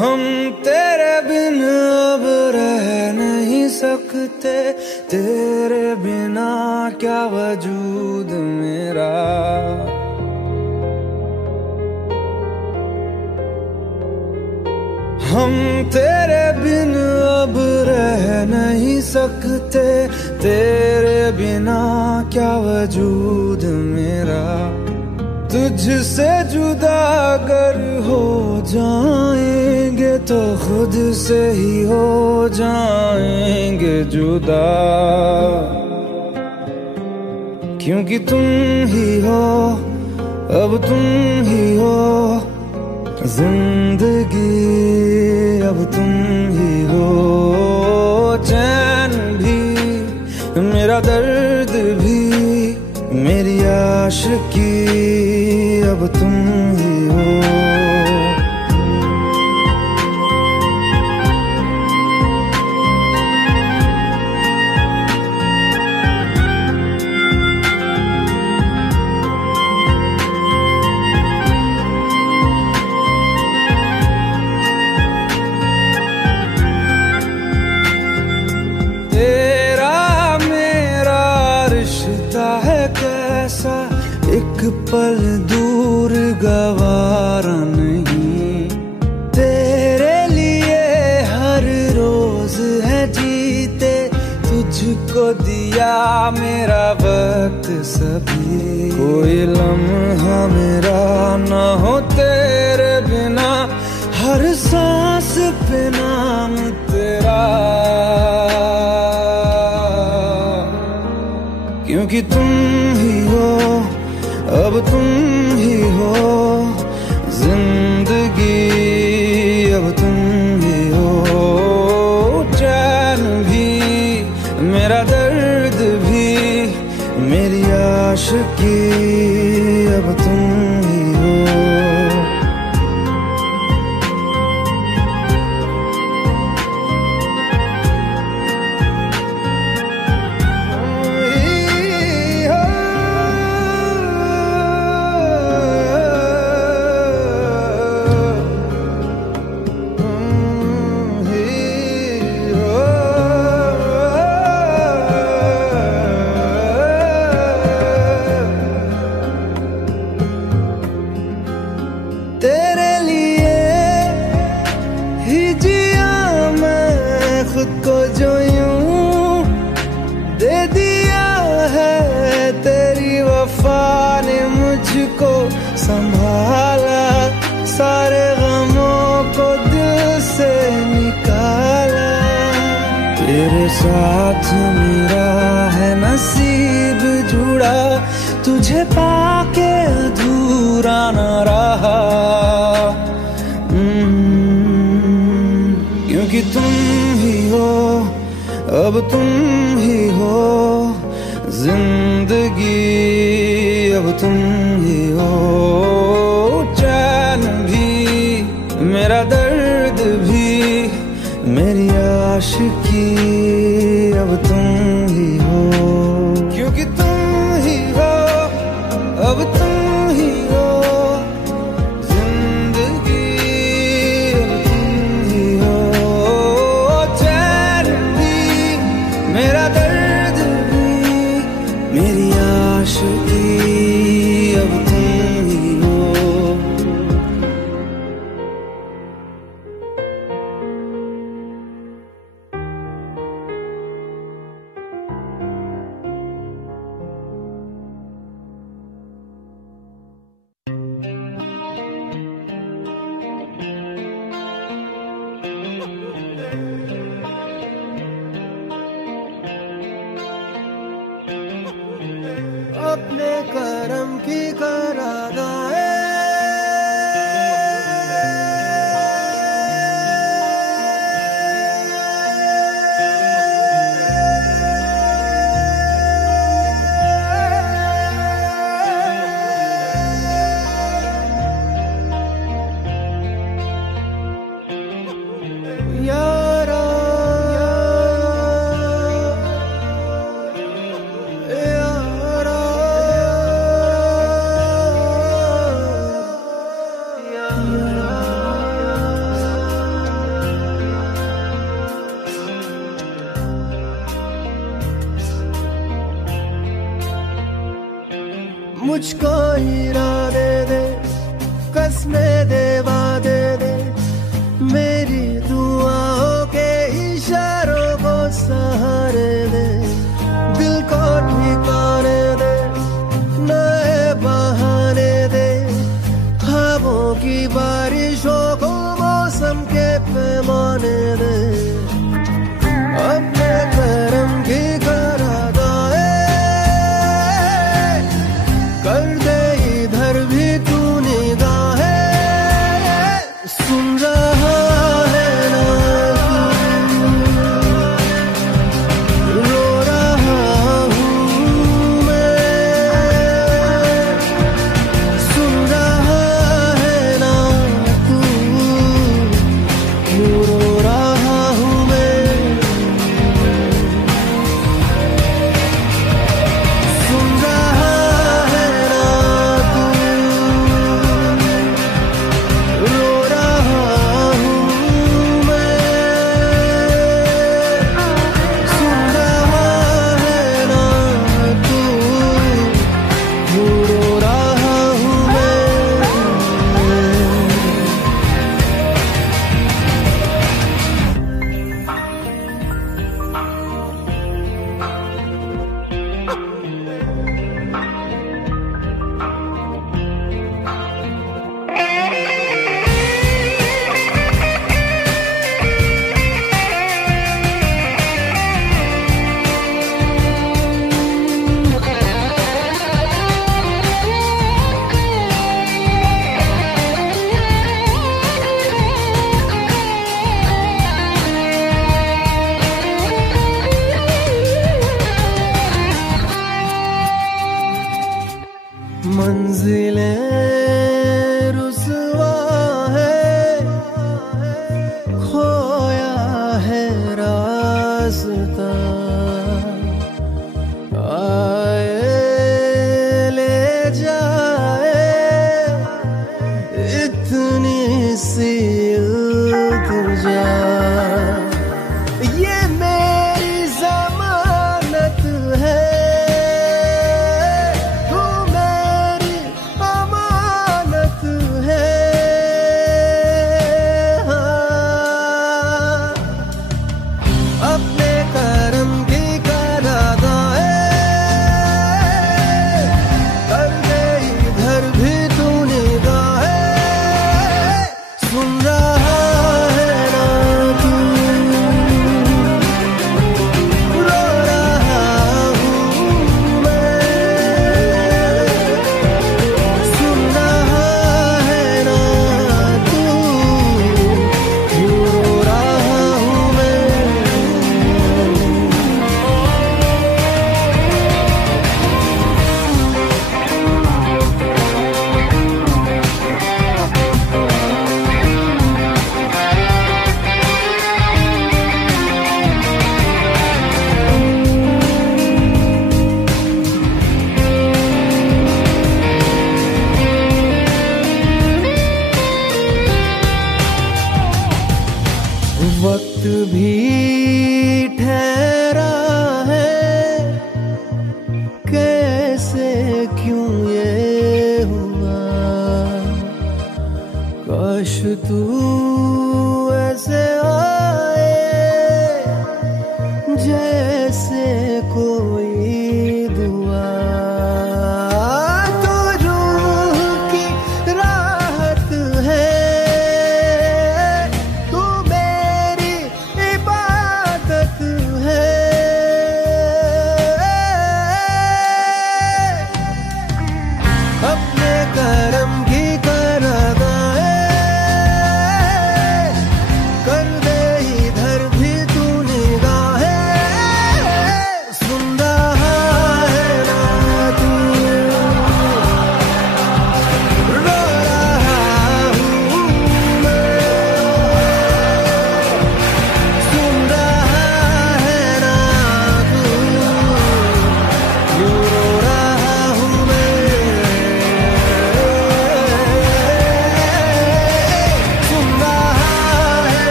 हम तेरे बिन अब रह नहीं सकते, तेरे बिना क्या वजूद मेरा। हम तेरे बिन अब रह नहीं सकते, तेरे बिना क्या वजूद मेरा। तुझसे जुदा अगर हो जाएंगे तो खुद से ही हो जाएंगे जुदा, क्योंकि तुम ही हो, अब तुम ही हो जिंदगी, अब तुम ही हो। चैन भी मेरा दर्द भी मेरी आशिकी, अब तुम ही हो। तेरा मेरा रिश्ता है कैसा, एक पल दूर गवारा नहीं। तेरे लिए हर रोज है जीते, तुझको दिया मेरा वक्त सभी। कोई लम्हा मेरा ना हो तेरे बिना, हर सांस पे नाम तेरा, क्योंकि तुम ही हो, अब तुम ही हो जिंदगी, अब तुम ही हो। चैन भी मेरा दर्द भी मेरी आशिकी, अब तुम ही हो। तेरे लिए ही जिया मैं खुद को, जो यूं दे दिया है तेरी वफा ने मुझको संभाला। सारे गमों को दिल से निकाला, तेरे साथ मेरा है नसीब जुड़ा, तुझे पाके अधूरा न रहा। क्योंकि तुम ही हो, अब तुम ही हो जिंदगी, अब तुम ही हो। चैन भी मेरा दर्द भी मेरी आशिकी, अब तुम ही हो। क्योंकि तुम ही हो, अब तुम ही हो जिंदगी, अब तुम ही हो। चैन भी मेरा दर्द भी मेरी आशिकी, अब तुम ही हो। मुझको इरादे दे, कसमें दे, वादे दे, मेरी दुआओं के इशारों को सहारे दे, दिल को ठिकाने दे, नए बहाने दे, ख्वाबों की बारिशों को मौसम के पैमाने दे, अपने करम की करादाए कर दे, इधर भी तू निगाहे सुन रहा है ना तू, रो रहा हूँ मैं, सुन रहा है ना तू, क्यों रो रहा हूँ मैं, सुन रहा है ना तू, रो रहा हूँ मैं, सुन रहा है ना तू, क्यों रो रहा हूँ मैं। मंजिलें रुसवा है, खोया है रास्ता, आए ले जाए इतनी सी इल्तिजा, ये मेरी जमानत है, तू मेरी अमानत है, हाँ। अपने करम की करादाए कर दे, इधर भी तू निगाहे सुन रहा है ना तू, रो रहा हूँ मैं, सुन रहा है ना तू, क्यों रो रहा हूँ मैं। वक्त भी ठहरा है, कैसे क्यों ये हुआ, काश तू ऐसे आए जैसे कोई दुआ, तो रूह की राहत है, तू मेरी इबादत है, अपने करम की करादाए कर दे, इधर भी तू निगाहे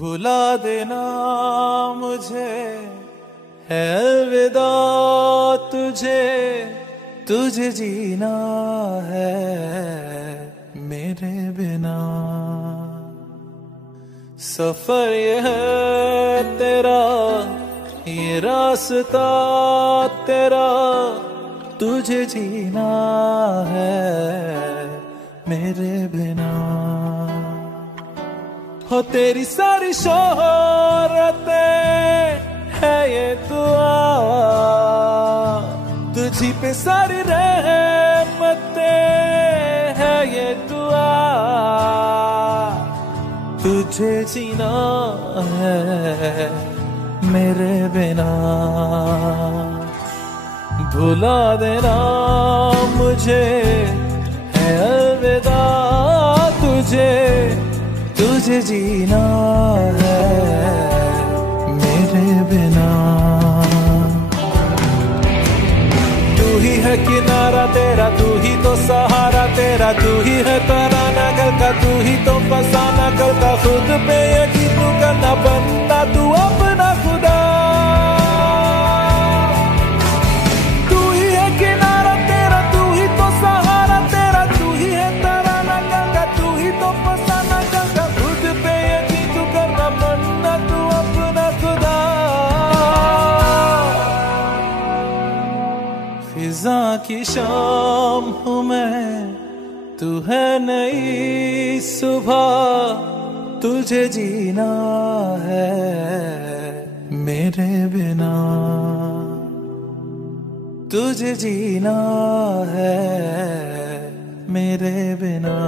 भुला देना मुझे है अलविदा तुझे, तुझे जीना है मेरे बिना। सफर ये है तेरा, ये रास्ता तेरा, तुझे जीना है मेरे बिना। हो तेरी सारी शोहरतें है ये दुआ, तुझी पे सारी रहमतें है ये दुआ, तुझे जीना है मेरे बिना। भुला देना मुझे है अलविदा तुझे, तुझे जीना है मेरे बिना। तू ही है किनारा तेरा, तू ही तो सहारा तेरा, तू ही है तराना गल का, तू ही तो फसाना गल का। खुद पे यकीन तू करना बनता तू अपना खुदा। तू ही है किनारा तेरा, तू ही तो सहारा तेरा, तू ही है तराना गल का, तू ही तो फसाना गल का। खुद पे यकीन तू करना बनता तू अपना खुदा। फिजा की शाम हूँ मैं, तू है नई सुबह, तुझे जीना है मेरे बिना, तुझे जीना है मेरे बिना।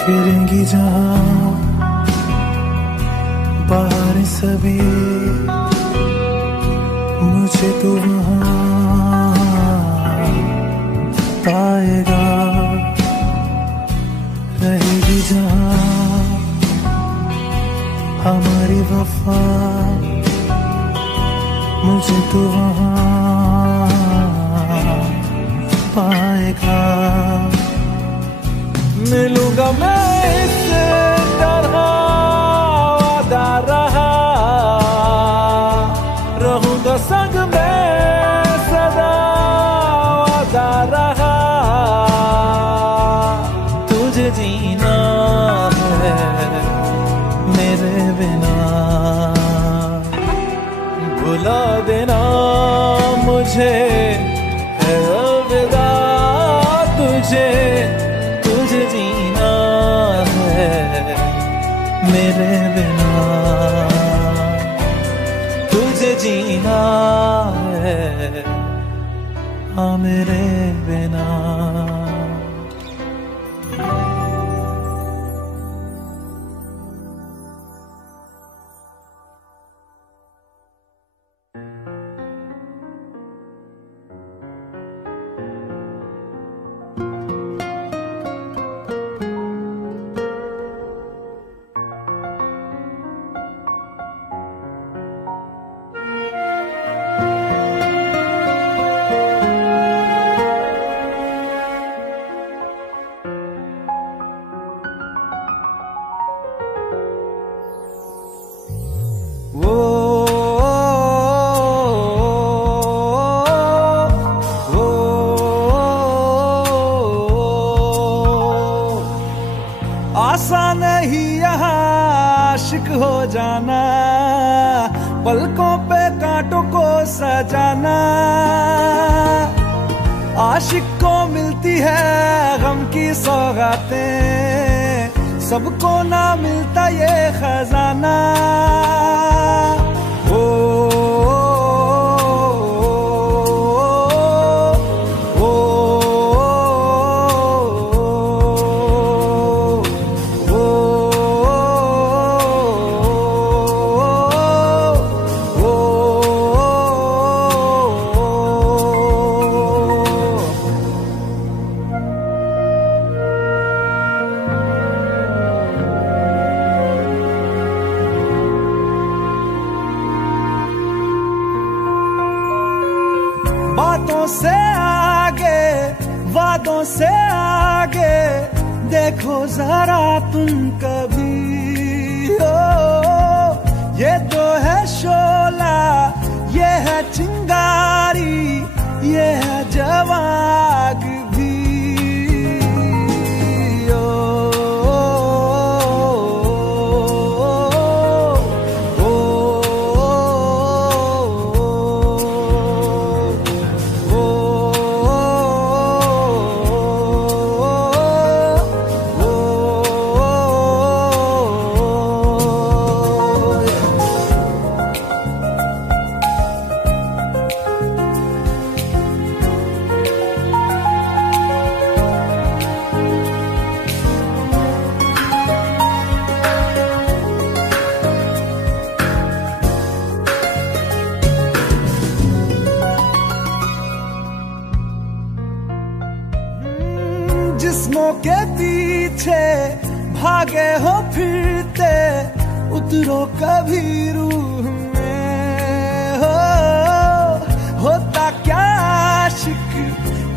फिरेंगी जहाँ बाहर सभी, मुझे तो वहाँ पाएगा। रहेगी जहाँ हमारी वफा, मुझे तो वहाँ पाएगा। मिलूंगा मैं इस तरह वादा रहा, रहूंगा संग में सदा वादा रहा। तुझे जीना है मेरे बिना। भुला देना मुझे है अलविदा तुझे, तुझे जीना है मेरे बिना, तुझे जीना है हाँ मेरे बिना। आसान नहीं यहाँ आशिक हो जाना, पलकों पे कांटों को सजाना। आशिक को मिलती है गम की सौगातें, सबको ना मिलता ये खजाना। ओ से आगे, वादों से आगे देखो जरा तुम कभी। ओ ये तो है शोला, ये है चिंगारी, ये है जवाग भी। जिस्मों के पीछे भागे हो फिरते, उतरो कभी रूह में। होता क्या आशिक,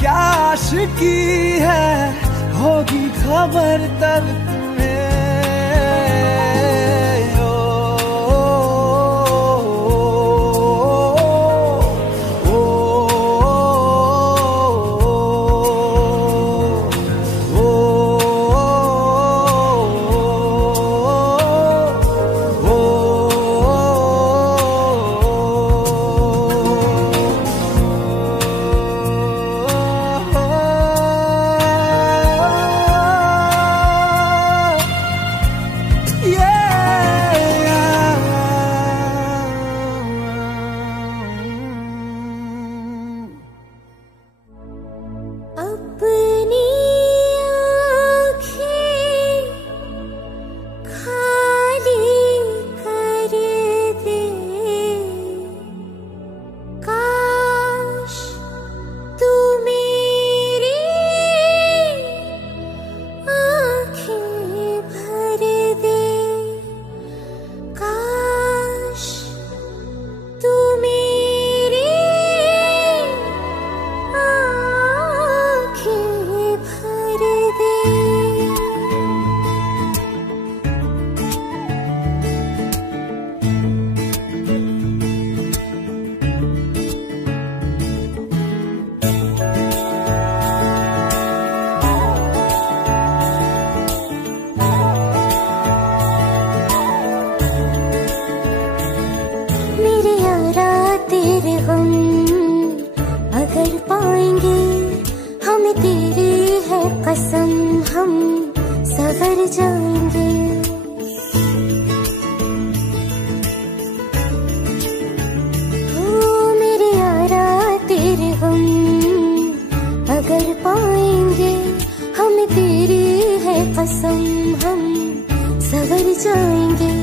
क्या आशिकी है, होगी खबर तब तुम्हें। अगर पाएंगे हमें तेरी है कसम, हम सवर जाएंगे। ओ मेरे यारा तेरे हम अगर पाएंगे हमें तेरी है कसम, हम सवर जाएंगे।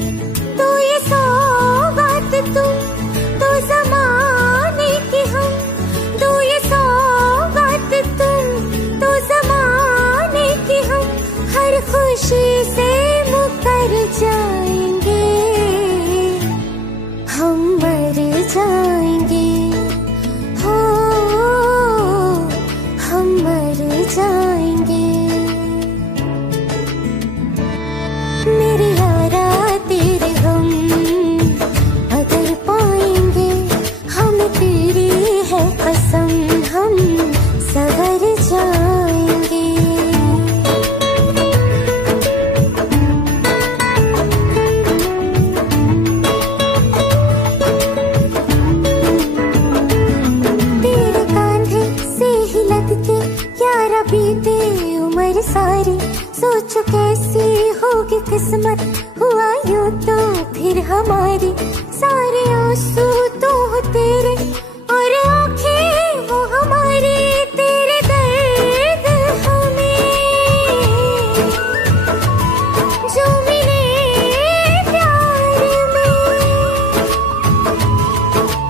तो ये सौगात तुम तो ज़माने की हम, तो ये सौगात तुम तो ज़माने की हम, हर खुशी से मुकर जाएंगे, हम मर जाएंगे, हो हम मर जाएंगे। मेरे यारा तेरे हम अगर पाएंगे हमें तेरी है कसम, हम सवर जाएंगे। तेरे कांधे से ही लग के यारा बीते उम्र सारी, सोचो कैसी होगी किस्मत, हुआ यूं तो फिर हमारी। सारे आंसू तो हो तेरे और आंखें वो हमारी, तेरे दर्द हमें जो मिले प्यार में,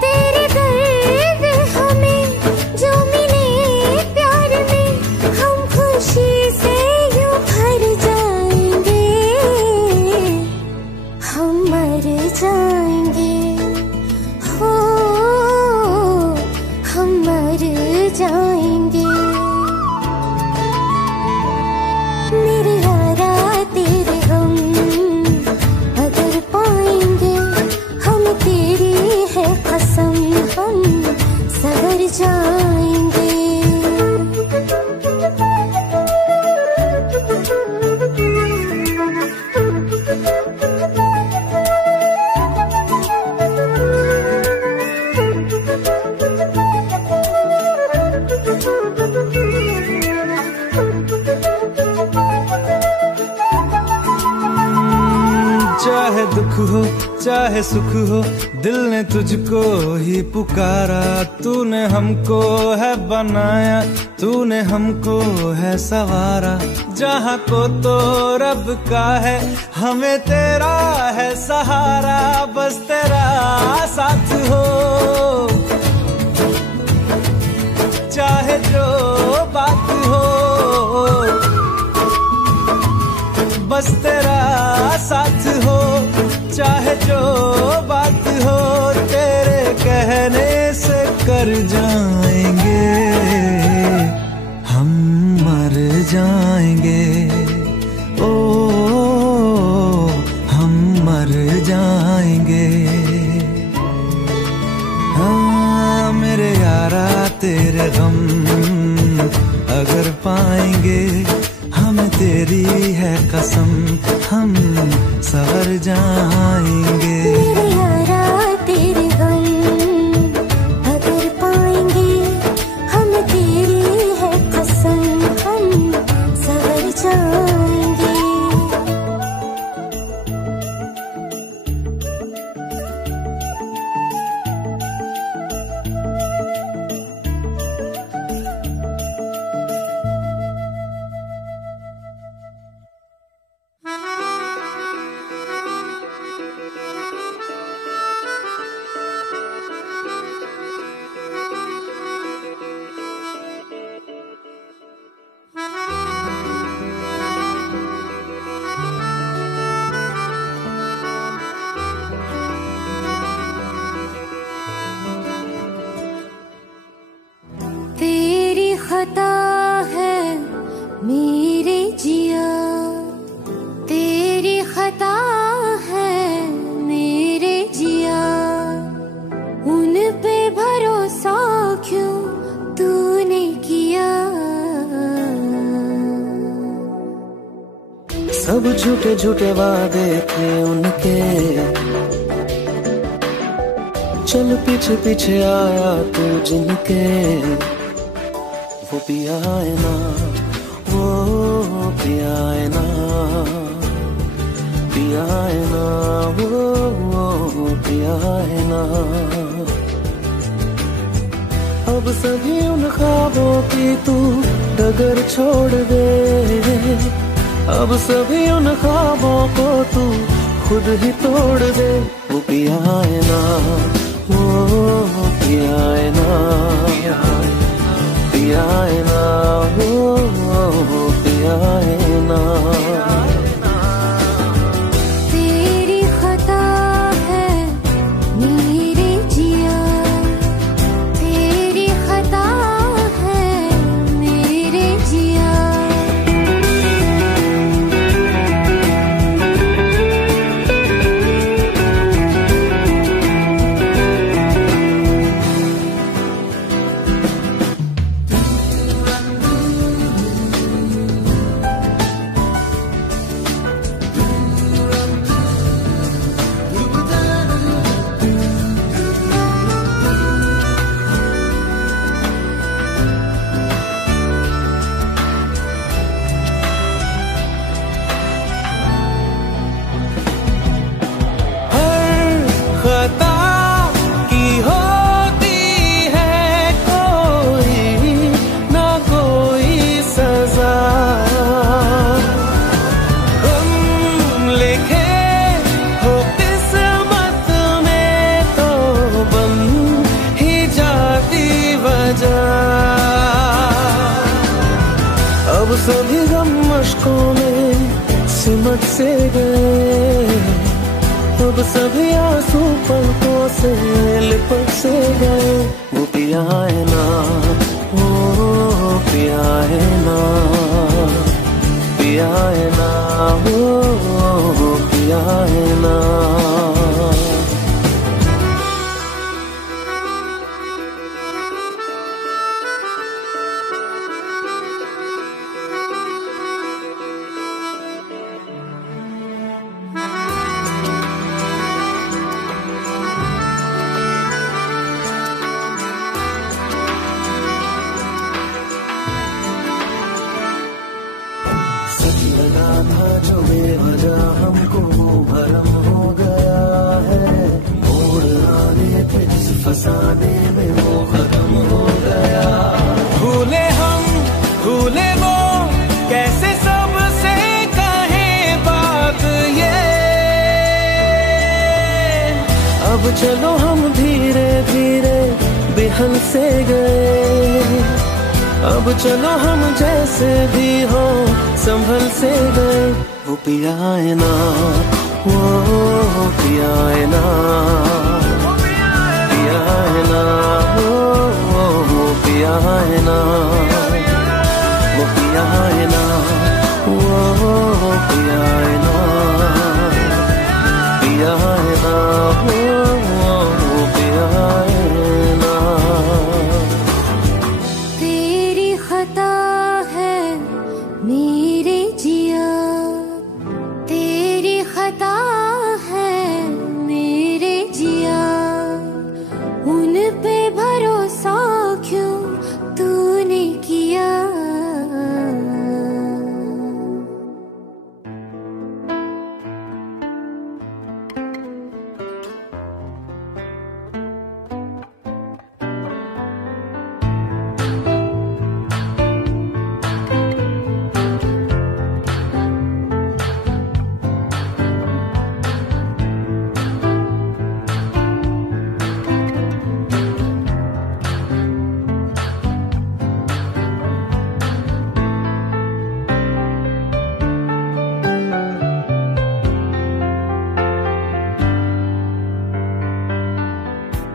तेरे दर्द हमें जो मिले प्यार में, हम खुशी से यूं भर जाएंगे, हम मर जाएंगे, हो चाहे दुख हो चाहे सुख हो, दिल ने तुझको ही पुकारा। तूने हमको है बनाया, तूने हमको है सवारा। जहाँ को तो रब का है, हमें तेरा है सहारा। बस तेरा साथ हो, चाहे जो बात हो, बस तेरा साथ हो, चाहे जो बात हो। तेरे कहने से कर जाएंगे, हम मर जाएंगे। ओ हम मर जाएंगे। हाँ मेरे यारा तेरे गम अगर पाएंगे, हमें तेरी है कसम, हम सवर जाएंगे। मेरे यारा तेरे गम अगर पाएंगे, हमें तेरी है कसम, हम सवर जाएंगे। तेरी खता है मेरे जिया, तेरी खता है मेरे जिया। उन पे भरोसा क्यों तूने किया? सब झूठे झूठे वादे थे उनके, चल पीछे पीछे आया तू जिनके। वो पिया है ना, वो पिया है ना, पिया है ना, वो पिया है ना। अब सभी उन ख्वाबों की तू डगर छोड़ दे, अब सभी उन ख्वाबों को तू खुद ही तोड़ दे। वो पिया है ना, वो पिया है ना, पिया है ना, वो पिया है ना। तेरी खता है मेरे जिया, तेरी खता है मेरे जिया। अब सभी गम मशकों में सिमट से गए, अब सभी आंसू पलकों से लिपट से गए। वो पिया है ना, वो पिया है ना, पिया है ना, वो पिया है ना। सच लगा था जो बेवजह हमको भरम हो अब चलो हम धीरे धीरे बिहल से गए, अब चलो हम जैसे भी हो संभल से गए। वो पिया है ना, वो पिया है ना, पिया है ना, वो पिया है ना, वो पिया है ना, वो पिया है ना, पिया है ना, वो पिया है ना। तेरी खता है मेरे जिया, तेरी खता है मेरे जिया, उन पे भरोसा क्यों तूने किया।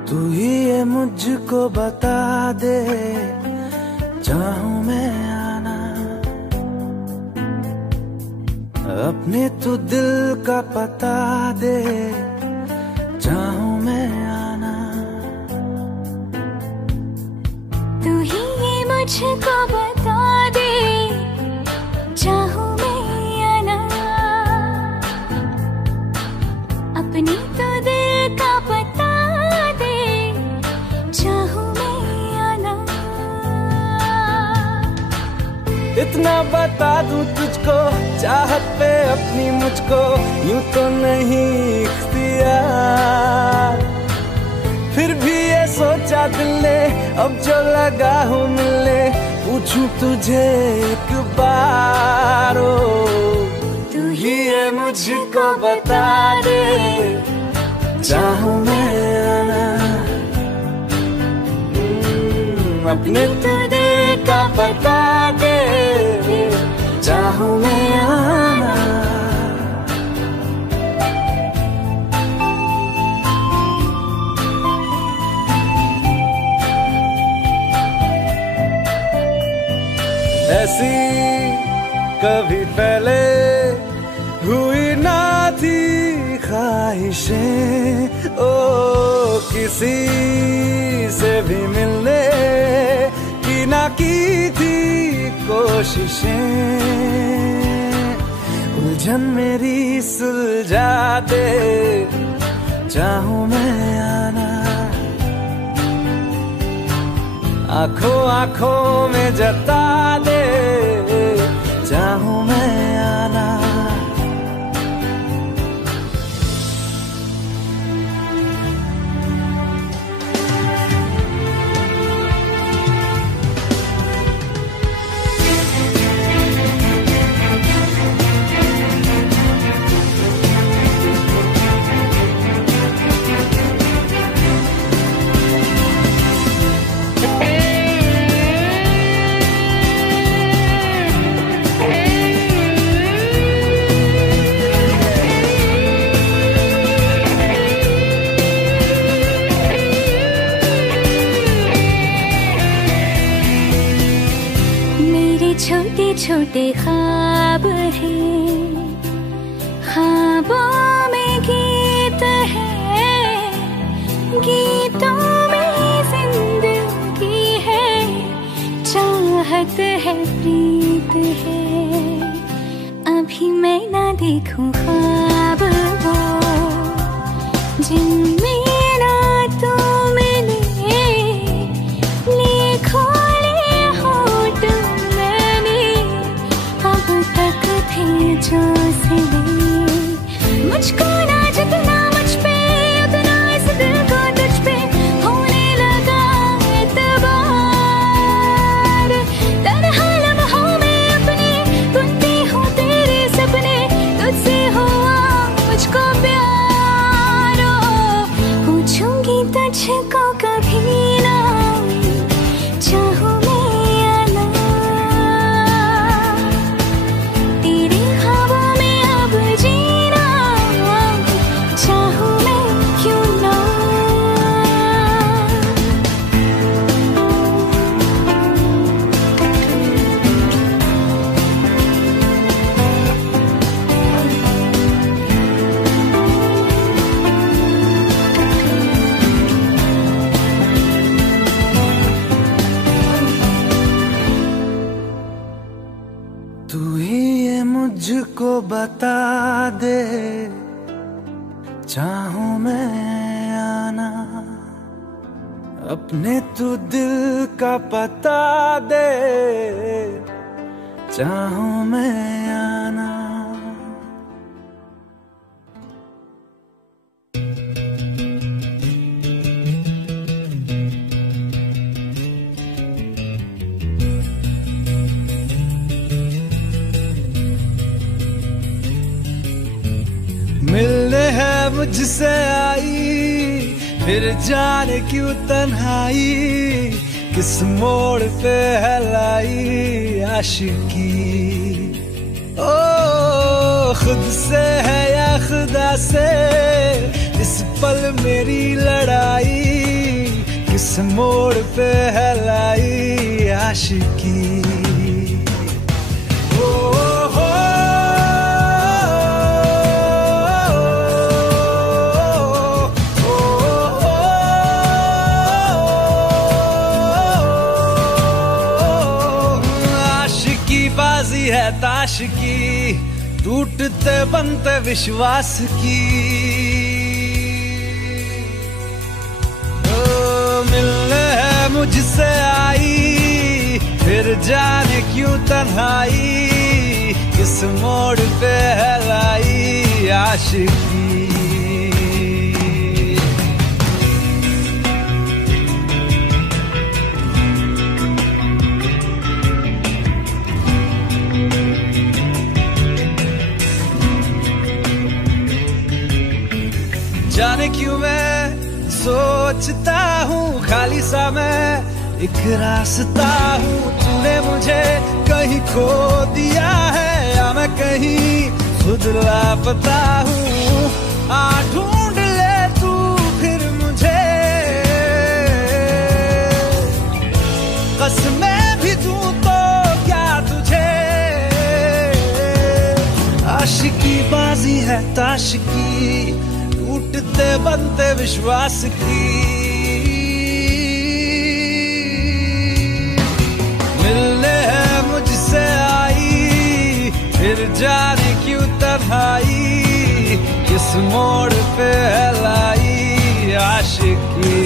तू ही ये मुझको बता दे, चाहूं मैं आना, अपने तू दिल का पता दे, चाहूं मैं आना। तू ही ये मुझको बता दे, चाहूं मैं आना, अपनी तो दिल का पता दे, चाहूं मैं आना। इतना बता दूं तुझको, चाहत पे अपनी मुझको यूं तो नहीं इख्तियार, फिर भी ये सोचा दिल ने अब जो लगा हूँ मिलने, पूछूं तुझे एक बार। ओ तू ही ये मुझको बता दे, चाहूं मैं आना, अपने तो दिल का बता दे, चाहूं मैं आना। ऐसी कभी पहले हुई ना थी ख्वाहिशें, ओ किसी से भी मिलने की ना की थी कोशिशें, उलझन मेरी सुलझा दे, चाहूं मैं आना, आंखों आंखों में जता दे, चाहूं मैं आना। छोटे छोटे ख्वाब हैं, ख्वाबों में गीत है, गीतों में जिंदगी है, चाहत है, प्रीत है। अभी मैं ना देखूं ख्वाब वो जिनमें ना तू मिले, लिखो जो सिले, मुझको ना जितना मुझ पे उतना इस दिल को तुझ पे होने लगा एतबार। तन्हा लम्हों में अपने बुनती हूँ तेरे सपने, तुझसे हो मुझको कभी ना चाहूं मैं या ना, तेरे ख्वाबों में अब जीना चाहूं मैं क्यों ना। तू ही ये मुझको बता दे, चाहूं मैं आना, अपने तू दिल का पता दे, चाहूं मैं आना। मिलने है मुझसे आई, फिर जाने क्यों तन्हाई, किस मोड़ पे है लाई आशिकी। ओ खुद से है या खुदा से, इस पल मेरी लड़ाई, किस मोड़ पे है लाई आशिकी। है ताश की, टूटते बनते विश्वास की। मिलने है मुझसे आई, फिर जाने क्यों तन्हाई, किस मोड़ पे है लाई आशिकी। जाने क्यों मैं सोचता हूँ, खाली सा मैं एक रास्ता हूँ। तूने मुझे कहीं खो दिया है, या मैं कहीं खुद लापता हूँ। आ ढूंढ ले तू फिर मुझे, कसमें भी दूं तो क्या तुझे। आशिकी बाजी है ताश की, टूटते बनते विश्वास की। मिलने है मुझसे आई, फिर जाने क्यों तन्हाई, किस मोड़ पे है लाई आशिकी।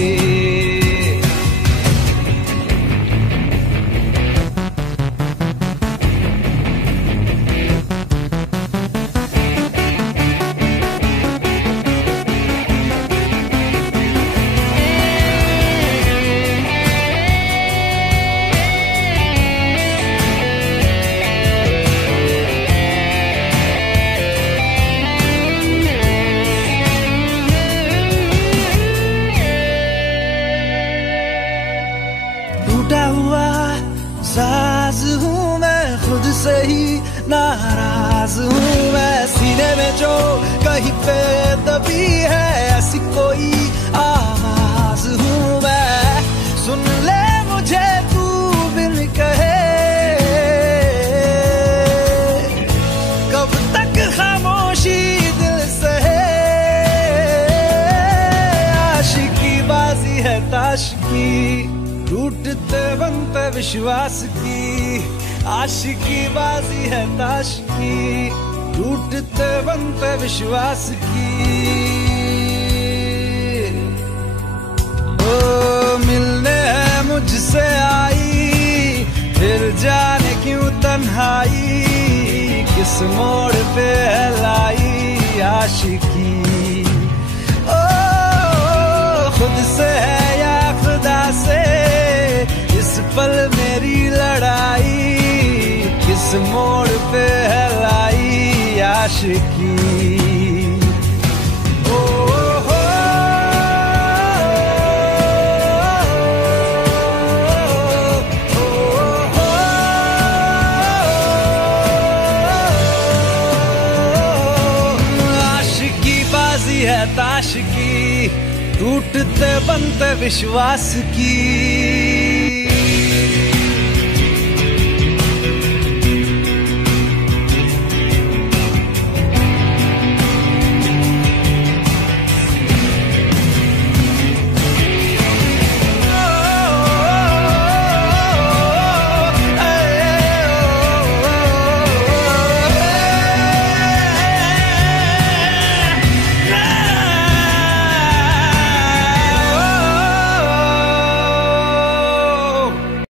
साज हूँ मैं, खुद से ही नाराज हूँ मैं। सीने में जो कहीं पे दबी है, ऐसी कोई आवाज हूँ मैं। सुन ले मुझे तू बिन कहे, कब तक खामोशी दिल सहे। आशिकी बाजी है ताश की, टूटते बनते विश्वास की। आशिकी बाजी है ताश की, टूटते बनते विश्वास की। ओ मिलने है मुझसे आई, फिर जाने क्यों तन्हाई, किस मोड़ पे है लाई आशिकी। ओ खुद से है या खुदा से, इस पल मेरी लड़ाई, किस मोड़ पे है लाई आशिकी। ओ हो रही है ताश की, टूटते बनते विश्वास की।